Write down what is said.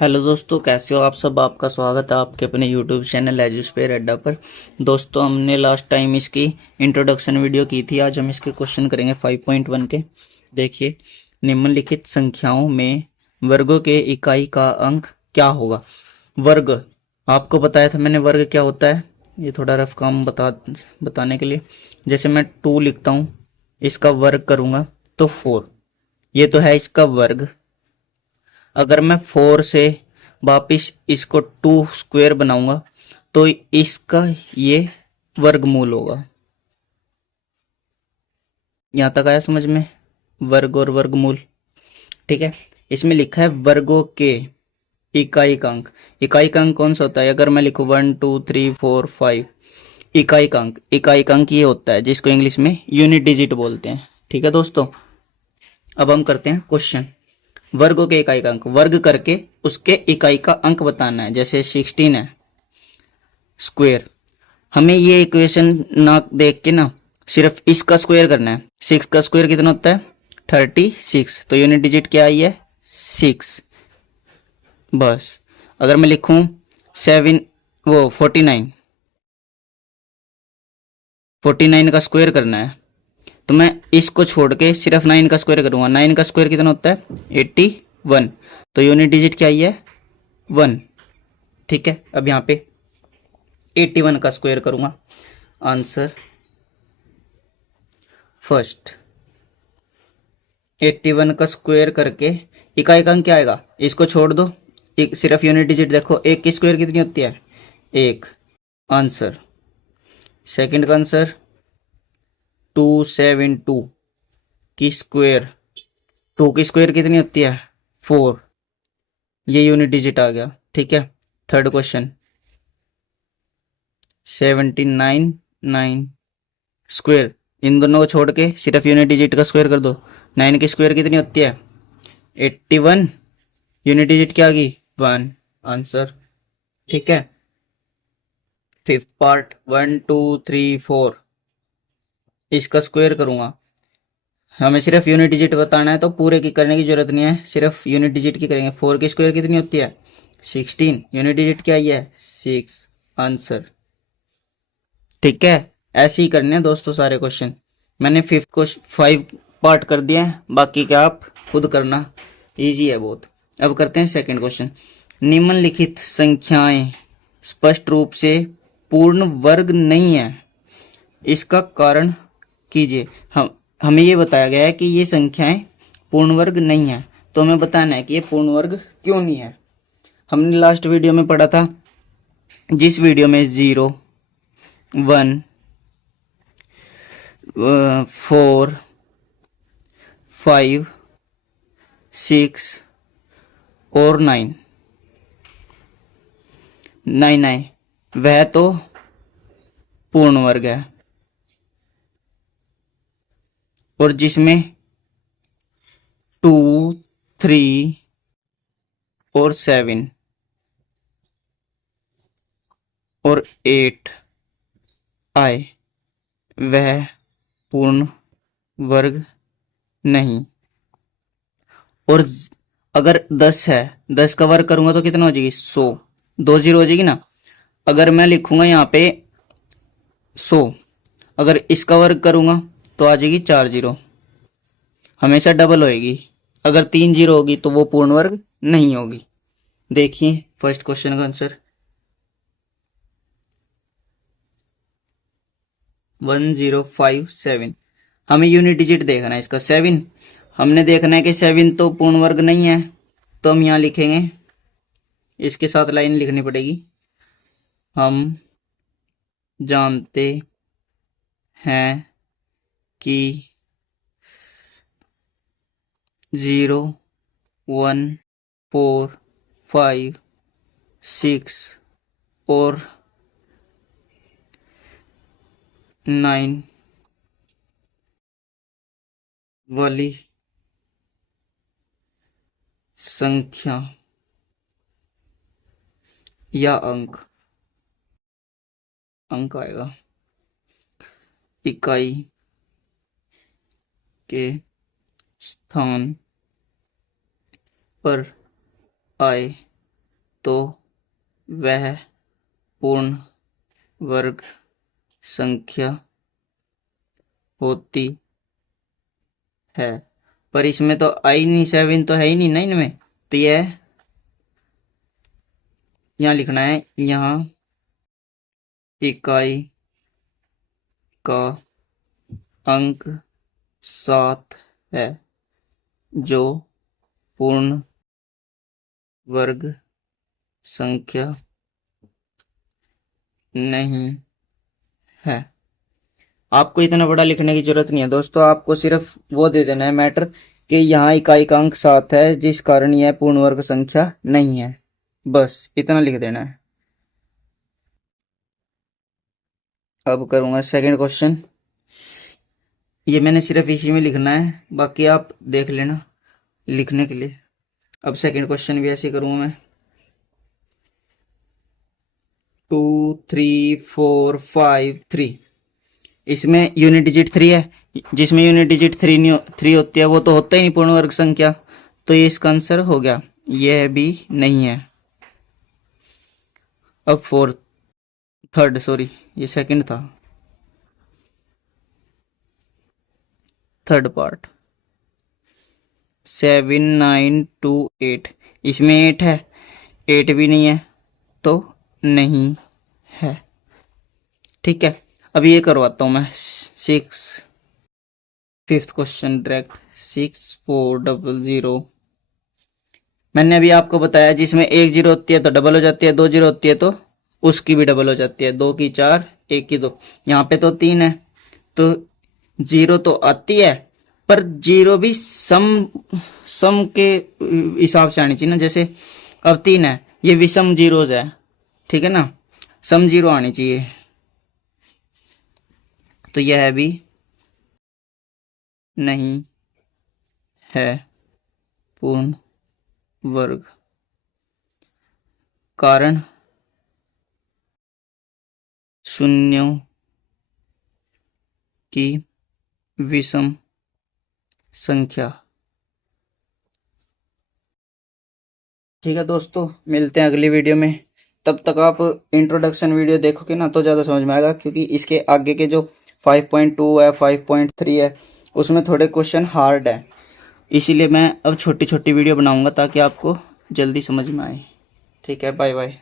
Hello दोस्तों, कैसे हो आप सब। आपका स्वागत है आपके अपने यूट्यूब चैनल एजुस्पेयर अड्डा पर। दोस्तों, हमने लास्ट टाइम इसकी इंट्रोडक्शन वीडियो की थी। आज हम इसके क्वेश्चन करेंगे 5.1 के। देखिए, निम्नलिखित संख्याओं में वर्गों के इकाई का अंक क्या होगा। वर्ग आपको बताया था मैंने, वर्ग क्या होता है। ये थोड़ा रफ काम बताने के लिए, जैसे मैं 2 लिखता हूँ, इसका वर्ग करूँगा तो 4। ये तो है इसका वर्ग। अगर मैं 4 से वापिस इसको 2 स्क्वायर बनाऊंगा तो इसका ये वर्गमूल होगा। यहां तक आया समझ में, वर्ग और वर्गमूल। ठीक है, इसमें लिखा है वर्गों के इकाई का अंक। इकाई का अंक कौन सा होता है। अगर मैं लिखूं 1 2 3 4 5, इकाई का अंक ये होता है जिसको इंग्लिश में यूनिट डिजिट बोलते हैं। ठीक है दोस्तों, अब हम करते हैं क्वेश्चन। वर्गों के इकाई का अंक, वर्ग करके उसके इकाई का अंक बताना है। जैसे 16 है स्क्वायर, हमें ये इक्वेशन ना देख के ना सिर्फ इसका स्क्वायर करना है। 6 का स्क्वायर कितना होता है 36, तो यूनिट डिजिट क्या आई है 6। बस, अगर मैं लिखूं 7 वो 49 का स्क्वायर करना है तो मैं इसको छोड़ के सिर्फ 9 का स्क्वायर करूंगा। 9 का स्क्वायर कितना होता है 81, तो यूनिट डिजिट क्या आई है 1। ठीक है, अब यहाँ पे 81 का स्क्वायर करूंगा। आंसर फर्स्ट, 81 का स्क्वायर करके इकाई का अंक क्या आएगा, इसको छोड़ दो, एक सिर्फ यूनिट डिजिट देखो। 1 की स्क्वायर कितनी होती है 1। आंसर सेकंड का आंसर 272 की स्क्वायर, 2 की स्क्वायर कितनी होती है 4, ये यूनिट डिजिट आ गया। ठीक है, थर्ड क्वेश्चन 79 9 स्क्वायर, इन दोनों को छोड़ के सिर्फ यूनिट डिजिट का स्क्वायर कर दो। 9 की स्क्वायर कितनी होती है 81, यूनिट डिजिट क्या आ गई 1। आंसर ठीक है। फिफ्थ पार्ट 1 2 3 4, इसका स्क्वायर करूंगा। हमें सिर्फ यूनिट डिजिट बताना है तो पूरे की करने की जरूरत नहीं है, सिर्फ यूनिट डिजिट की करेंगे। 4 की स्क्वायर कितनी होती है 16, यूनिट डिजिट क्या आई है 6। आंसर ठीक है। ऐसे ही करने हैं दोस्तों सारे क्वेश्चन। मैंने फिफ्थ को 5 पार्ट कर दिया है, बाकी क्या आप खुद करना, इजी है बहुत। अब करते हैं सेकंड क्वेश्चन। निम्नलिखित संख्याएं स्पष्ट रूप से पूर्ण वर्ग नहीं है, इसका कारण कीजिए। हमें ये बताया गया है कि ये संख्याएं पूर्ण वर्ग नहीं है, तो हमें बताना है कि ये पूर्ण वर्ग क्यों नहीं है। हमने लास्ट वीडियो में पढ़ा था, जिस वीडियो में 0 1 4 5 6 और 9 है, वह तो पूर्ण वर्ग है। और जिसमें 2 3 और 7 और 8 आए, वह पूर्ण वर्ग नहीं। और अगर 10 है, 10 का वर्ग करूंगा तो कितना हो जाएगी 100, 2 जीरो हो जाएगी ना। अगर मैं लिखूंगा यहाँ पे 100, अगर इसका वर्ग करूंगा तो आ जाएगी 4 जीरो, हमेशा डबल होएगी। अगर 3 जीरो होगी तो वो पूर्ण वर्ग नहीं होगी। देखिए फर्स्ट क्वेश्चन का आंसर 1057। हमें यूनिट डिजिट देखना है इसका 7, हमने देखना है कि 7 तो पूर्ण वर्ग नहीं है, तो हम यहाँ लिखेंगे, इसके साथ लाइन लिखनी पड़ेगी। हम जानते हैं कि 0 1 4 5 6 और 9 वाली संख्या या अंक आएगा इकाई के स्थान पर आए तो वह पूर्ण वर्ग संख्या होती है। पर इसमें तो आई नहीं, 7 तो है ही नहीं 9 में, तो यह यहाँ लिखना है, यहाँ इकाई का अंक 7 है जो पूर्ण वर्ग संख्या नहीं है। आपको इतना बड़ा लिखने की जरूरत नहीं है दोस्तों, आपको सिर्फ वो दे देना है मैटर कि यहाँ इकाई का अंक 7 है जिस कारण यह पूर्ण वर्ग संख्या नहीं है, बस इतना लिख देना है। अब करूंगा सेकंड क्वेश्चन। ये मैंने सिर्फ इसी में लिखना है, बाकी आप देख लेना लिखने के लिए। अब सेकंड क्वेश्चन भी ऐसे करूंगा मैं। 2 3 4 5 3, इसमें यूनिट डिजिट 3 है, जिसमें यूनिट डिजिट 3 होती है वो तो होता ही नहीं पूर्ण वर्ग संख्या, तो ये इसका आंसर हो गया, यह भी नहीं है। अब थर्ड सॉरी ये सेकंड था, थर्ड पार्ट 7 9 2 8, इसमें 8 है, 8 भी नहीं है तो नहीं है। ठीक है, अब ये करवाता हूं मैं 5th क्वेश्चन डायरेक्ट 6400। मैंने अभी आपको बताया जिसमें 1 0 होती है तो डबल हो जाती है, 2 0 होती है तो उसकी भी डबल हो जाती है, 2 की 4 1 की 2। यहाँ पे तो 3 है तो 0 तो आती है, पर 0 भी सम के हिसाब से आनी चाहिए ना। जैसे अब 3 है, ये विषम जीरोज है, ठीक है ना, सम 0 आनी चाहिए, तो यह भी नहीं है पूर्ण वर्ग, कारण शून्यों की विषम संख्या। ठीक है दोस्तों, मिलते हैं अगली वीडियो में। तब तक आप इंट्रोडक्शन वीडियो देखोगे ना तो ज़्यादा समझ में आएगा, क्योंकि इसके आगे के जो 5.2 है 5.3 है उसमें थोड़े क्वेश्चन हार्ड है, इसीलिए मैं अब छोटी छोटी वीडियो बनाऊंगा ताकि आपको जल्दी समझ में आए। ठीक है, बाय बाय।